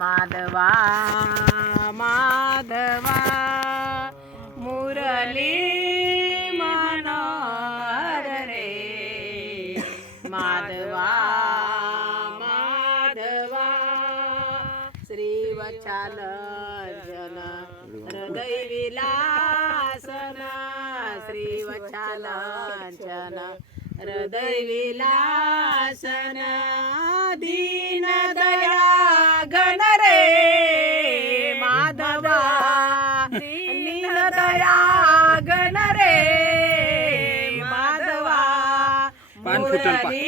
माधवा माधवा मुरली मनोहर रे माधवा माधवा श्रीवत्सल जन हृदय विलासन श्रीवत्सल जन हृदय विलासन दीन दया गण रे माधवा दीन दया गण रे माधवा मुरली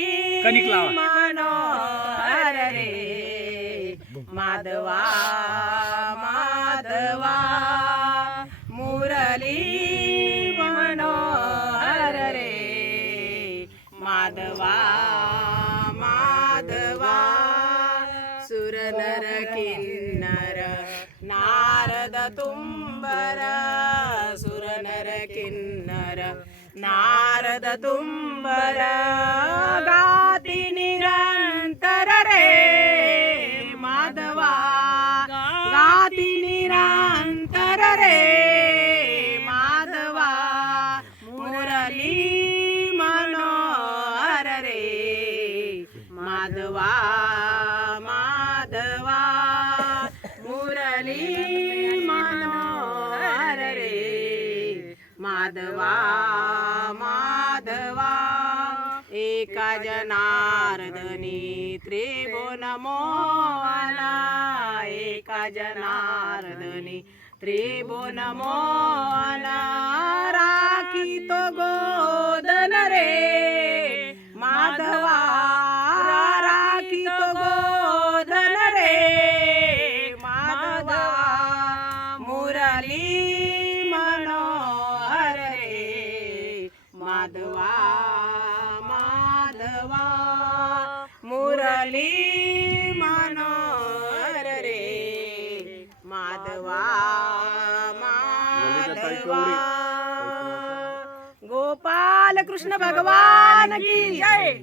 मनोहर रे माधवा माधवा मुरली मनोहर रे माधवा माधवा सुर नर किन्नर नारद तुम्बर सुर नर किन्नर नारद तुम्बर गाती निरंतर रे माधवा गाती निरंतर रे माधवा मुरली मनोहर रे माधवा माधवा मुरली मनोहर रे माधवा माधवा एका जनार्दनी त्रिभुवन मोहन एका जनार्दनी त्रिभुवन मोहन राखी तो गोदन रे माधवा राखी तो गोदन रे माधवा मुरली मनोहर रे माधवा माधवा मुरली मनोहर रे माधवा माधवा गोपाल कृष्ण भगवान की जय।